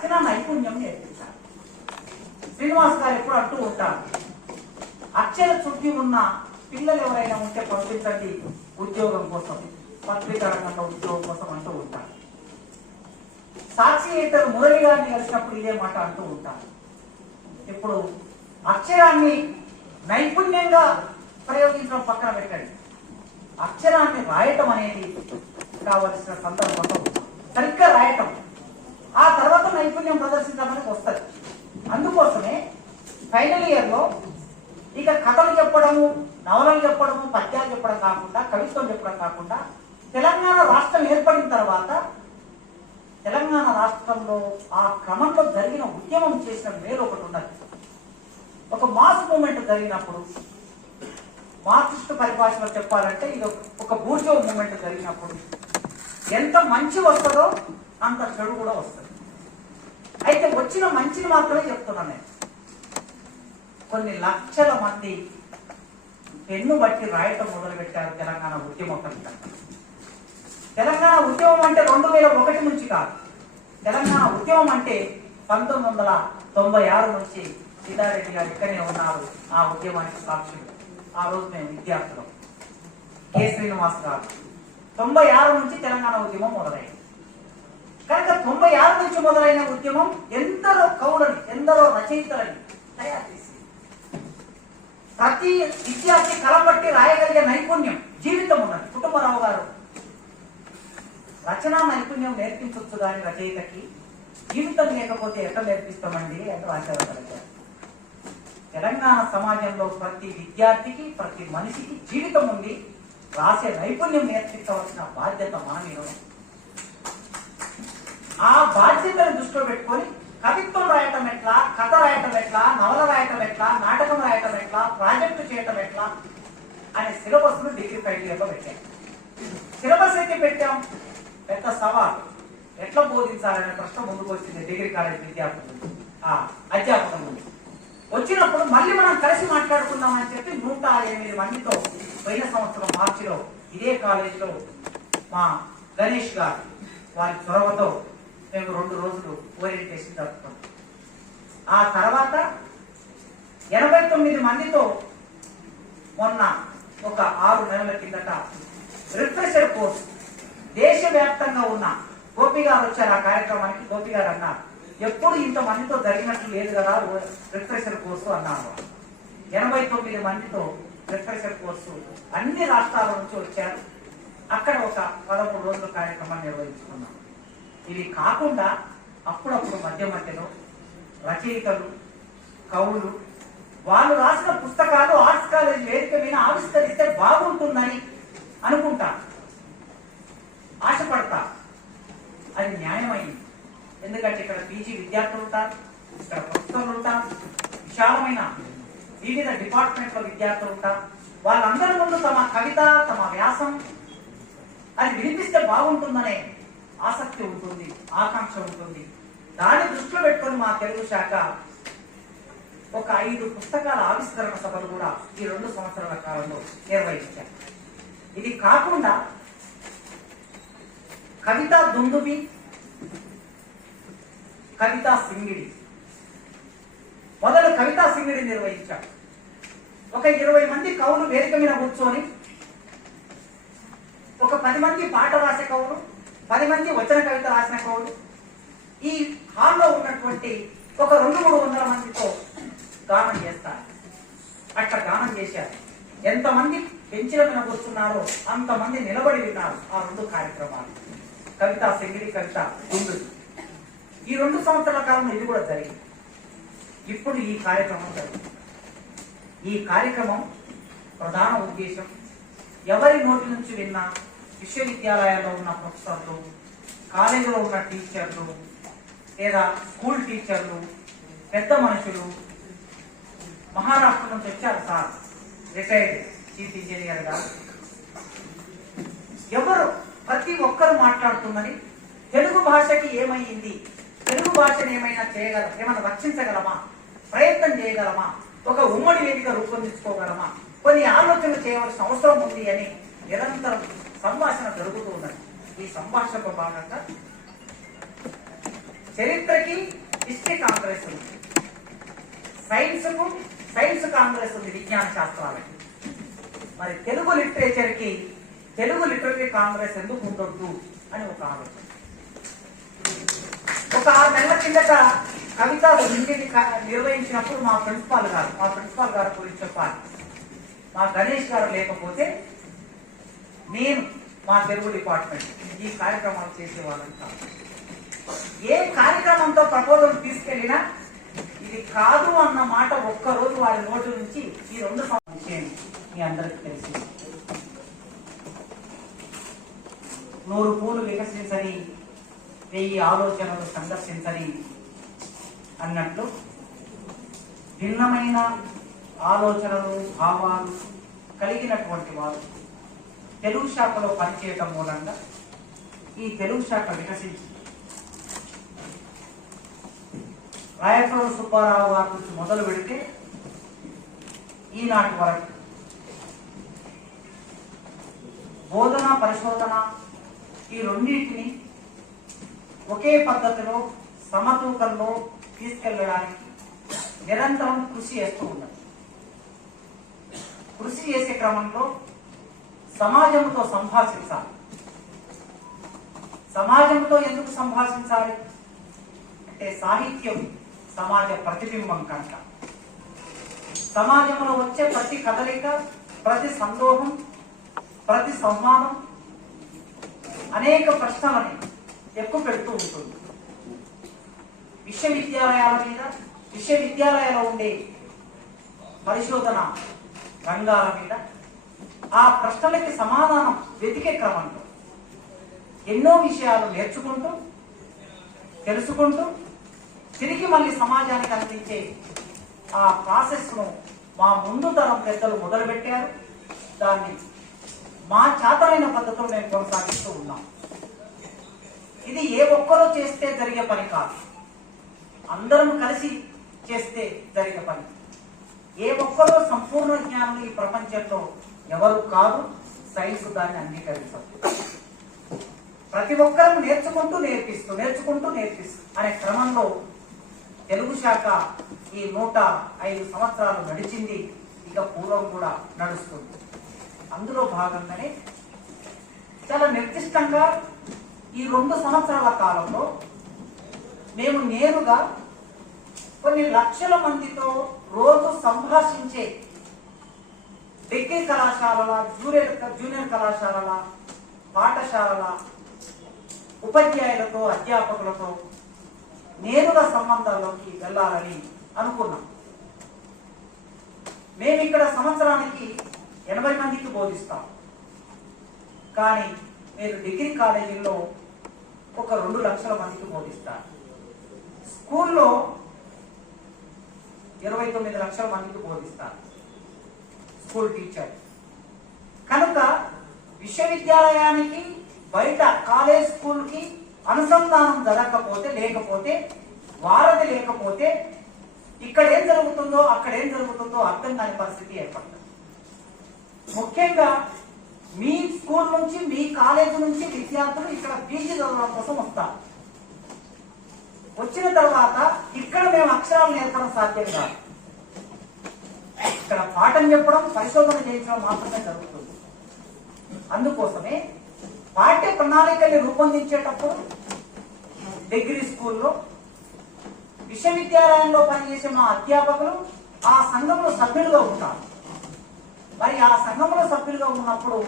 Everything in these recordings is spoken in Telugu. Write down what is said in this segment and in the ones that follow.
రచన నైపుణ్యం నేర్పించాలి. శ్రీనివాస్ గారు ఎప్పుడు అంటూ ఉంటారు, అక్షర శుద్ధి ఉన్న పిల్లలు ఎవరైనా ఉంటే పంపించండి ఉద్యోగం కోసం, పత్రికా రంగంలో ఉద్యోగం కోసం అంటూ ఉంటారు. సాక్షి ఇతరు మురళి గారిని కలిసినప్పుడు ఇదే మాట అంటూ ఉంటారు. ఇప్పుడు అక్షరాన్ని నైపుణ్యంగా ప్రయోగించడం పక్కన పెట్టండి, అక్షరాన్ని రాయటం అనేది కావలసిన సందర్భంలో సరిగ్గా రాయటం, ఆ తర్వాత నైపుణ్యం ప్రదర్శించడానికి వస్తుంది. అందుకోసమే ఫైనల్ ఇయర్లో ఇక కథలు చెప్పడము, నవలలు చెప్పడము, పద్యాలు చెప్పడం కాకుండా, కవిత్వం చెప్పడం కాకుండా, తెలంగాణ రాష్ట్రం ఏర్పడిన తర్వాత తెలంగాణ రాష్ట్రంలో ఆ క్రమంలో జరిగిన ఉద్యమం చేసిన మేలు ఒకటి ఉన్నది. ఒక మాస్ మూమెంట్ జరిగినప్పుడు, మార్క్సిస్ట్ పరిభాషలో చెప్పాలంటే ఇది ఒక బూర్జో మూమెంట్ జరిగినప్పుడు ఎంత మంచి వస్తుందో అంత చెడు కూడా వస్తుంది. అయితే వచ్చిన మంచిని మాత్రమే చెప్తున్నాను నేను. కొన్ని లక్షల మంది పెన్ను బట్టి రాయటం మొదలుపెట్టారు తెలంగాణ ఉద్యమం ఫలితంగా. తెలంగాణ ఉద్యమం అంటే 2001 నుంచి కాదు, తెలంగాణ ఉద్యమం అంటే 1996 నుంచి సీతారెడ్డి గారు ఇక్కడనే ఉన్నారు ఆ ఉద్యమానికి సాక్షులు. ఆ రోజు మేము విద్యార్థులం. కె శ్రీనివాస్ గారు 96 నుంచి తెలంగాణ ఉద్యమం మొదలైంది. కనుక 96 నుంచి మొదలైన ఉద్యమం ఎందరో కవులని, ఎందరో రచయితలని తయారు చేసింది. ప్రతి విద్యార్థి కలం బట్టి రాయగలిగే నైపుణ్యం, జీవితం ఉన్నది. కుటుంబరావు గారు రచనా నైపుణ్యం నేర్పించవచ్చు కానీ రచయితకి జీవితం లేకపోతే ఎట్లా నేర్పిస్తామండి అని రాశారు. తెలంగాణ సమాజంలో ప్రతి విద్యార్థికి, ప్రతి మనిషికి జీవితం ఉంది. రాసే నైపుణ్యం నేర్పించవలసిన బాధ్యత మన మీద. ఆ బాధ్యతను దృష్టిలో పెట్టుకొని కవిత్వం రాయటం ఎట్లా, కథ రాయటం ఎట్లా, నవల రాయటం ఎట్లా, నాటకం రాయటం ఎట్లా, ప్రాజెక్టు చేయటం ఎట్లా అనే సిలబస్ ను డిగ్రీ ఫైనల్ ఇయర్ లో పెట్టాం. సిలబస్ అయితే పెట్టాం, పెద్ద సవాల్ ఎట్లా బోధించాలనే ప్రశ్న ముందుకు వచ్చింది డిగ్రీ కాలేజ్ విద్యార్థులు, అధ్యాపకుల ముందు వచ్చినప్పుడు. మళ్ళీ మనం కలిసి మాట్లాడుకుందామని చెప్పి 108 మందితో పోయిన సంవత్సరం మార్చిలో ఇదే కాలేజీలో మా గణేష్ గారు వారి చొరవతో మేము 2 రోజులు ఓరియంటేషన్ జరుపుకున్నాం. ఆ తర్వాత 89 మందితో మొన్న ఒక 6 నెలల కిందట రిఫ్రెషర్ కోర్స్ దేశవ్యాప్తంగా ఉన్న గోపి గారు వచ్చారు ఆ కార్యక్రమానికి. గోపి గారు అన్నారు, ఎప్పుడు ఇంతమందితో జరిగినట్లు లేదు కదా రిఫ్రెషర్ కోర్సు అన్నారు. 89 మందితో రిఫ్రెషర్ కోర్సు అన్ని రాష్ట్రాల నుంచి వచ్చారు. అక్కడ ఒక 13 రోజుల కార్యక్రమాన్ని నిర్వహించుకున్నాం. ఇవి కాకుండా అప్పుడప్పుడు మధ్య మధ్యలో రచయితలు, కవులు వాళ్ళు రాసిన పుస్తకాలు ఆర్ట్స్ కాలేజ్ వేదిక మీద ఆవిష్కరిస్తే బాగుంటుందని అనుకుంటా, ఆశపడతా. అది న్యాయమైంది. ఎందుకంటే ఇక్కడ పీజీ విద్యార్థులు ఉంటారు, ఇక్కడ ప్రొఫెసర్లు ఉంటారు, విశాలమైన వివిధ డిపార్ట్మెంట్ల విద్యార్థులు ఉంటారు. వాళ్ళందరి ముందు తమ కవిత, తమ వ్యాసం అది వినిపిస్తే బాగుంటుందనే ఆసక్తి ఉంటుంది, ఆకాంక్ష ఉంటుంది. దాన్ని దృష్టిలో పెట్టుకొని మా తెలుగు శాఖ ఒక 5 పుస్తకాల ఆవిష్కరణ సభలు కూడా ఈ 2 సంవత్సరాల కాలంలో నిర్వహించారు. ఇది కాకుండా కవితా దుందుబి, కవితా సింగిడి, మొదలు కవితా సింగిడి నిర్వహించారు. ఒక 20 మంది కవులు వేదిక మీద కూర్చొని, ఒక 10 మంది పాట రాసే కవులు, 10 మంది వచన కవిత రాసిన కవులు ఈ హాల్లో ఉన్నటువంటి ఒక 200-300 మందితో గానం చేస్తారు. అట్లా గానం చేశారు. ఎంతమంది బెంచ్ల మీద కూర్చున్నారో అంతమంది నిలబడి విన్నారు ఆ 2 కార్యక్రమాలు, కవితా సింగిడి, కవిత దుందుబి. ఈ 2 సంవత్సరాల కాలంలో ఇది కూడా జరిగింది. ఇప్పుడు ఈ కార్యక్రమం జరుగుతుంది. ఈ కార్యక్రమం ప్రధాన ఉద్దేశం ఎవరి నోటి నుంచి విన్నా, విశ్వవిద్యాలయాల్లో ఉన్న ప్రొఫెసర్లు, కాలేజీలో ఉన్న టీచర్లు, లేదా స్కూల్ టీచర్లు, పెద్ద మనుషులు, మహారాష్ట్ర నుంచి వచ్చారు సార్, రిటైర్డ్ చీఫ్ ఇంజనీర్ గారు, ఎవరు ప్రతి ఒక్కరు మాట్లాడుతున్నది తెలుగు భాషకి ఏమైంది, తెలుగు భాషను ఏమైనా చేయగలమా, ఏమైనా రక్షించగలమా, ప్రయత్నం చేయగలమా, ఒక ఉమ్మడి వేదిక రూపొందించుకోగలమా, కొన్ని ఆలోచనలు చేయవలసిన అవసరం ఉంది అని నిరంతరం సంభాషణ జరుగుతూ ఉన్నది. ఈ సంభాషణలో భాగంగా చరిత్రకి హిస్టరీ కాంగ్రెస్ ఉంది, సైన్స్కు సైన్స్ కాంగ్రెస్ ఉంది, విజ్ఞాన శాస్త్రాలకి. మరి తెలుగు లిటరేచర్కి తెలుగు లిటరరీ కాంగ్రెస్ ఎందుకు ఉండొద్దు అని ఒక ఆలోచన. ఒక 6 నెలల కిందట కవిత ఇంటిని నిర్వహించినప్పుడు మా ప్రిన్సిపాల్ గారు గురించి చెప్పాలి. మా గణేష్ గారు లేకపోతే నేను మా తెలుగు డిపార్ట్మెంట్ ఈ కార్యక్రమాలు చేసేవాళ్ళని కాదు. ఏ కార్యక్రమంతో ప్రపోజల్ తీసుకెళ్లినా ఇది కాదు అన్న మాట ఒక్కరోజు వారి నోటి నుంచి ఈ 2 విషయం మీ అందరికీ తెలిసింది. 100 పూలు వికసించని 1000 ఆలోచనలు సందర్శించని అన్నట్లు భిన్నమైన ఆలోచనలు భావాలు కలిగినటువంటి వారు తెలుగు శాఖలో పనిచేయటం మూలంగా ఈ తెలుగు శాఖ వికసించింది. రాయపూర్ సుబ్బారావు గారి నుంచి మొదలు పెడితే ఈనాటి వరకు బోధన పరిశోధన ఈ రెండింటిని ఒకే పద్ధతిలో సమతూకంలో తీసుకెళ్ళడానికి నిరంతరం కృషి చేస్తూ ఉన్నారు. కృషి చేసే క్రమంలో సమాజంతో సంభాషించాలి. సమాజంతో ఎందుకు సంభాషించాలి అంటే సాహిత్యం సమాజ ప్రతిబింబం కనుక సమాజంలో వచ్చే ప్రతి కదలిక, ప్రతి సందోహం, ప్రతి సంవాదం అనేక ప్రశ్నలని ఎక్కువ పెడుతూ ఉంటుంది. విశ్వవిద్యాలయాల మీద, విశ్వవిద్యాలయాల్లో ఉండే పరిశోధన రంగాల మీద ఆ ప్రశ్నలకి సమాధానం వెతికే క్రమంలో ఎన్నో విషయాలు నేర్చుకుంటూ తెలుసుకుంటూ తిరిగి మళ్ళీ సమాజానికి అందించే ఆ ప్రాసెస్ ను మా ముందు తరం పెద్దలు మొదలుపెట్టారు. దాన్ని మా చేతనైన పద్ధతిలో మేము కొనసాగిస్తూ ఉన్నాం. ఇది ఏ ఒక్కరూ చేస్తే జరిగే పని కాదు, అందరం కలిసి చేస్తే జరిగే పని. ఏ ఒక్కరూ సంపూర్ణ జ్ఞానం ఈ ప్రపంచంలో ఎవరు కాదు, సైన్స్ దాన్ని అంగీకరించదు. ప్రతి ఒక్కరూ నేర్చుకుంటూ నేర్పిస్తూ అనే క్రమంలో తెలుగు శాఖ ఈ 105 సంవత్సరాలు నడిచింది. ఇక పూర్వం కూడా నడుస్తుంది. అందులో భాగంగానే చాలా నిర్దిష్టంగా ఈ 2 సంవత్సరాల కాలంలో మేము నేరుగా కొన్ని లక్షల మందితో రోజు సంభాషించే డిగ్రీ కళాశాలల, జూనియర్ కళాశాలల, పాఠశాలల ఉపాధ్యాయులతో, అధ్యాపకులతో నేరుగా సంబంధాల్లోకి వెళ్ళాలని అనుకున్నాం. మేము ఇక్కడ సంవత్సరానికి 80 మందికి బోధిస్తాం. కానీ మీరు డిగ్రీ కాలేజీల్లో ఒక 2 లక్షల మందికి బోధిస్తారు. స్కూల్లో 29 లక్షల మందికి బోధిస్తారు స్కూల్ టీచర్. కనుక విశ్వవిద్యాలయానికి బయట కాలేజ్ స్కూల్కి అనుసంధానం లేకపోతే వారధి లేకపోతే ఇక్కడ ఏం జరుగుతుందో అక్కడ ఏం జరుగుతుందో అర్థం కాని పరిస్థితి ఏర్పడుతుంది. ముఖ్యంగా మీ స్కూల్ నుంచి, మీ కాలేజ్ నుంచి విద్యార్థులు ఇక్కడ పీజీ చదవడం కోసం వస్తారు. వచ్చిన తర్వాత ఇక్కడ మేము అక్షరాలు నేర్పడం సాధ్యం కాదు. ఇక్కడ పాఠం చెప్పడం, పరిశోధన చేయించడం మాత్రమే జరుగుతుంది. అందుకోసమే పాఠ్య ప్రణాళికని రూపొందించేటప్పుడు డిగ్రీ స్కూల్లో, విశ్వవిద్యాలయంలో పనిచేసే మా అధ్యాపకులు ఆ సంఘంలో సభ్యులుగా ఉంటారు. మరి ఆ సంఘంలో సభ్యులుగా ఉన్నప్పుడు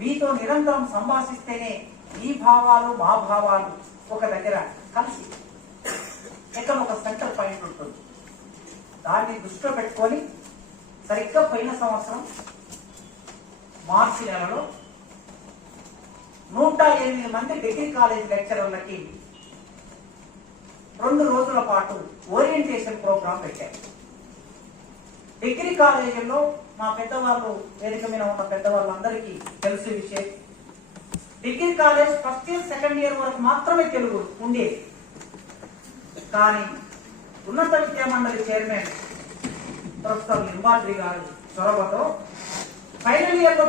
మీతో నిరంతరం సంభాషిస్తేనే ఈ భావాలు మా భావాలు ఒక దగ్గర కలిసి ఎక్కడ ఒక సెంటర్ పాయింట్ ఉంటుంది. దాన్ని దృష్టిలో పెట్టుకొని సరిగ్గా పోయిన సంవత్సరం మార్చి నెలలో 108 మంది డిగ్రీ కాలేజ్ లెక్చరర్లకి 2 రోజుల పాటు ఓరియంటేషన్ ప్రోగ్రాం పెట్టారు. డిగ్రీ కాలేజీల్లో మా పెద్దవాళ్ళు, వేదిక మీద ఉన్న పెద్దవాళ్ళందరికీ తెలిసే విషయం, degree college first year, second year వరకు మాత్రమే తెలుగు ఉండేది. కానీ ఉన్నత విద్యా మండలి చైర్మన్ ప్రొఫెసర్ లింబాద్రి గారు చొరవతో ఫైనల్ ఇయర్ లో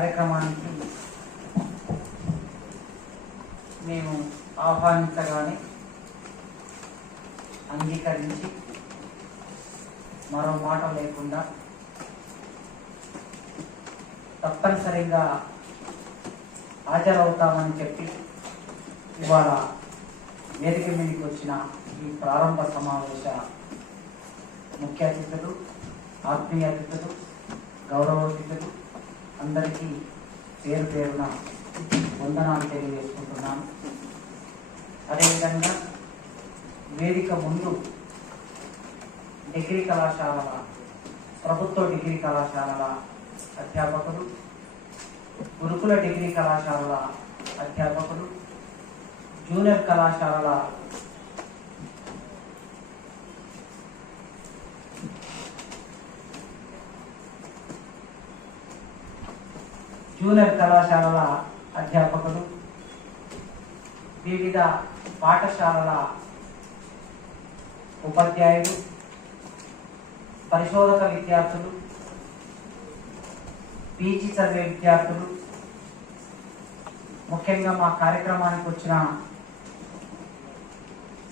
కార్యక్రమానికి మేము ఆహ్వానించగానే అంగీకరించి మరో మాట లేకుండా తప్పనిసరిగా హాజరవుతామని చెప్పి ఇవాళ వేదిక మీదకి వచ్చిన ఈ ప్రారంభ సమావేశ ముఖ్య అతిథులు, ఆత్మీయ అతిథులు, గౌరవ అతిథులు అందరికీ పేరు పేరున వందనాలు తెలియజేసుకుంటున్నాను. అదేవిధంగా వేదిక ముందు డిగ్రీ కళాశాలల, ప్రభుత్వ డిగ్రీ కళాశాలల అధ్యాపకులు, గురుకుల డిగ్రీ కళాశాలల అధ్యాపకులు, జూనియర్ కళాశాలల అధ్యాపకులు, వివిధ పాఠశాలల ఉపాధ్యాయులు, పరిశోధక విద్యార్థులు, పీజీ చదివే విద్యార్థులు, ముఖ్యంగా మా కార్యక్రమానికి వచ్చిన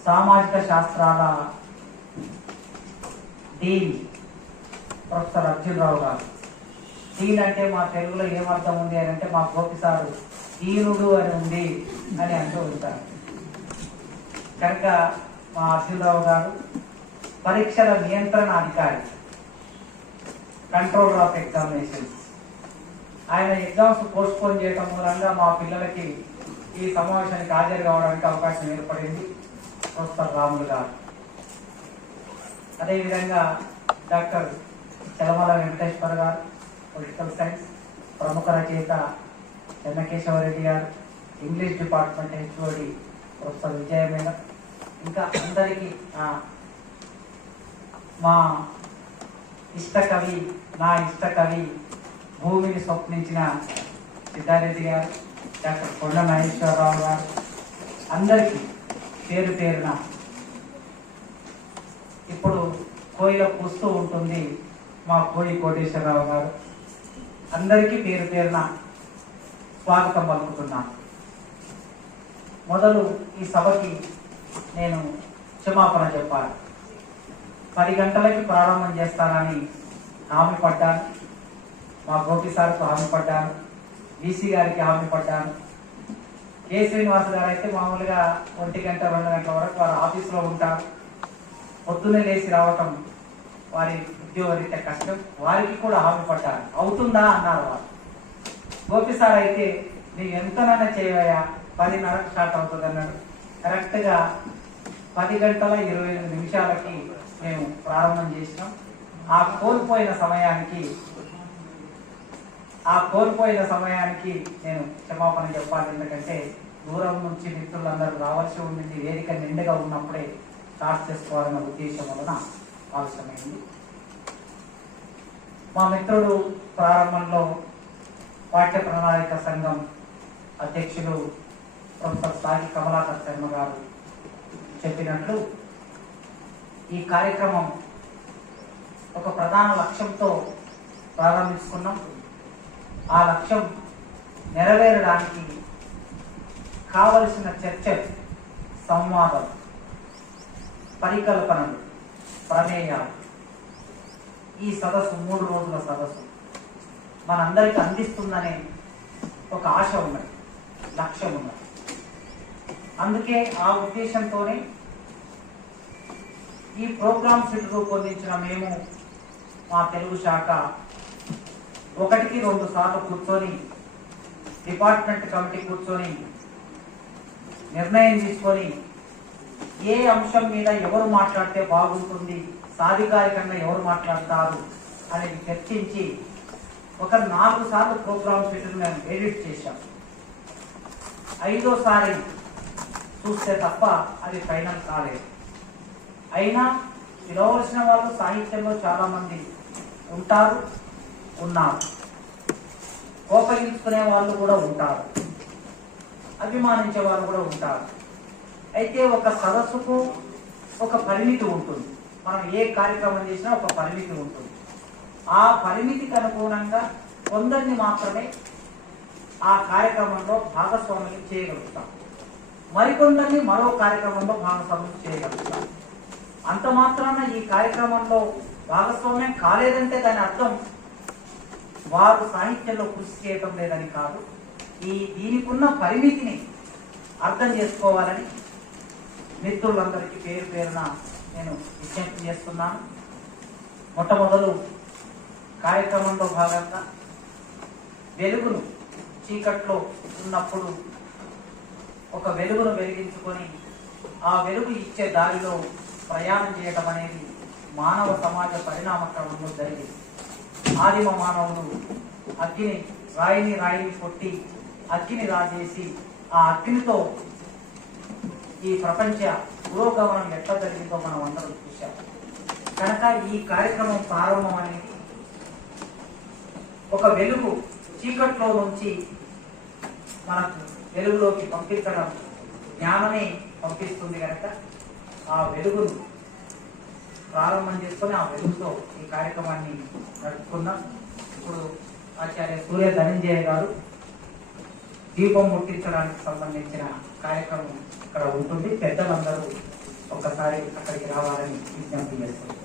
సామాజిక శాస్త్రాల డీన్ ప్రొఫెసర్ అర్జున్ రావు గారు. డీన్ అంటే మా తెలుగులో ఏమర్థం ఉంది అని అంటే మా గోపిసారు దీనుడు అని ఉంది అని అంటూ ఉంటారు. కనుక మా అర్జున్ రావు గారు పరీక్షల నియంత్రణ అధికారి, కంట్రోలర్ ఆఫ్ ఎగ్జామినేషన్స్. ఆయన ఎగ్జామ్స్ పోస్ట్ పోన్ చేయడం మూలంగా మా పిల్లలకి ఈ సమావేశానికి హాజరు కావడానికి అవకాశం ఏర్పడింది. ప్రొఫెసర్ రాములు గారు, అదేవిధంగా డాక్టర్ చలమల వెంకటేశ్వర గారు, పొలిటికల్ సైన్స్ ప్రముఖ రచయిత చెన్నకేశవరెడ్డి గారు, ఇంగ్లీష్ డిపార్ట్మెంట్ హెచ్ఓడి ప్రొఫెసర్ విజయ మేడం, ఇంకా అందరికీ మా నా ఇష్ట కవి భూమిని స్వప్నించిన సిద్ధారెడ్డి గారు, డాక్టర్ కొండ మహేశ్వరరావు గారు, అందరికీ పేరు పేరున ఇప్పుడు కోయిల పూస్తూ ఉంటుంది మా కోయి కోటేశ్వరరావు గారు, అందరికీ పేరు పేరున స్వాగతం పలుకుతున్నాను. మొదలు ఈ సభకి నేను క్షమాపణ చెప్పాలి. 10 గంటలకి ప్రారంభం చేస్తానని హామీ పడ్డాను. మా గోపి సార్కు హామీ పడ్డాను, బీసీ గారికి హామీ పడ్డాను. ఏ శ్రీనివాస్ గారు అయితే మామూలుగా 1 గంట 2 గంటల వరకు వారు ఆఫీసులో ఉంటారు. పొద్దున్నే లేచి రావటం వారి ఉద్యోగరీత్యా కష్టం. వారికి కూడా హామీ పడ్డాను. అవుతుందా అన్నారు వారు. గోపి సార్ అయితే నీకు ఎంతనైనా చేయవయ్యా, 10:30 స్టార్ట్ అవుతుంది అన్నాడు. కరెక్ట్గా 10 గంటల 28 నిమిషాలకి మేము ప్రారంభం చేసినాం. ఆ కోల్పోయిన సమయానికి నేను క్షమాపణ చెప్పాలి. ఎందుకంటే దూరం నుంచి మిత్రులందరూ రావాల్సి ఉండింది. వేదిక నిండుగా ఉన్నప్పుడే స్టార్ట్ చేసుకోవాలన్న ఉద్దేశం వలన ఆలస్యమైంది. మా మిత్రుడు ప్రారంభంలో పాఠ్య ప్రణాళిక సంఘం అధ్యక్షులు ప్రొఫెసర్ సాగి కమలాకర్ శర్మ గారు చెప్పినట్లు ఈ కార్యక్రమం ఒక ప్రధాన లక్ష్యంతో ప్రారంభించుకున్నాం. ఆ లక్ష్యం నెరవేరడానికి కావలసిన చర్చలు, సంవాదం, పరికల్పనలు, ప్రమేయాలు, ఈ సదస్సు 3 రోజుల సదస్సు మనందరికీ అందిస్తుందనే ఒక ఆశ ఉన్నది, లక్ష్యం ఉన్నది. అందుకే ఆ ఉద్దేశంతోనే ఈ ప్రోగ్రామ్స్ రూపొందించిన మేము మా తెలుగు శాఖ 1-2 సార్లు కూర్చొని డిపార్ట్మెంట్ కమిటీ కూర్చొని నిర్ణయం తీసుకొని ఏ అంశం మీద ఎవరు మాట్లాడితే బాగుంటుంది, సాధికారికంగా ఎవరు మాట్లాడతారు అనేది చర్చించి ఒక 4 సార్లు ప్రోగ్రామ్ షెడ్యూల్ మేము ఎడిట్ చేశాం. 5వ చూస్తే తప్ప అది ఫైనల్ కాలేదు. అయినా పిలవలసిన వాళ్ళు సాహిత్యంలో చాలా మంది ఉన్నారు, కోపగించుకునే వాళ్ళు కూడా ఉంటారు, అభిమానించే వాళ్ళు కూడా ఉంటారు. అయితే ఒక సదస్సుకు ఒక పరిమితి ఉంటుంది. మనం ఏ కార్యక్రమం చేసినా ఒక పరిమితి ఉంటుంది. ఆ పరిమితికి అనుగుణంగా కొందరిని మాత్రమే ఆ కార్యక్రమంలో భాగస్వామ్యం చేయగలుగుతాం, మరికొందరిని మరో కార్యక్రమంలో భాగస్వామ్యం చేయగలుగుతాం. అంత మాత్రాన ఈ కార్యక్రమంలో భాగస్వామ్యం కాలేదంటే దాని అర్థం వారు సాహిత్యంలో కృషి చేయటం లేదని కాదు. దీనికి ఉన్న పరిమితిని అర్థం చేసుకోవాలని మిత్రులందరికీ పేరు పేరున నేను విజ్ఞప్తి చేస్తున్నాను. మొట్టమొదలు కార్యక్రమంలో భాగంగా వెలుగును చీకట్లో ఉన్నప్పుడు ఒక వెలుగును వెలిగించుకొని ఆ వెలుగు ఇచ్చే దారిలో ప్రయాణం చేయటం అనేది మానవ సమాజ పరిణామ క్రమంలో జరిగింది. ఆదిమ మానవులు రాయిని కొట్టి అగ్గిని రాజేసి ఆ అగ్నితో ఈ ప్రపంచ పురోగమనం ఎట్లా జరిగిందో మనం అందరం చూశాం. కనుక ఈ కార్యక్రమం ప్రారంభం అనేది ఒక వెలుగు చీకట్లో నుంచి మనకు వెలుగులోకి పంపించడం, జ్ఞానమే పంపిస్తుంది. కనుక ఆ వెలుగును ప్రారంభం చేసుకొని ఆ వెలుగుతో ఈ కార్యక్రమాన్ని నడుపుకుందాం. ఇప్పుడు ఆచార్య సూర్య ధనంజయ గారు దీపం ముట్టించడానికి సంబంధించిన కార్యక్రమం ఇక్కడ ఉంటుంది. పెద్దలందరూ ఒక్కసారి అక్కడికి రావాలని విజ్ఞప్తి చేస్తున్నారు.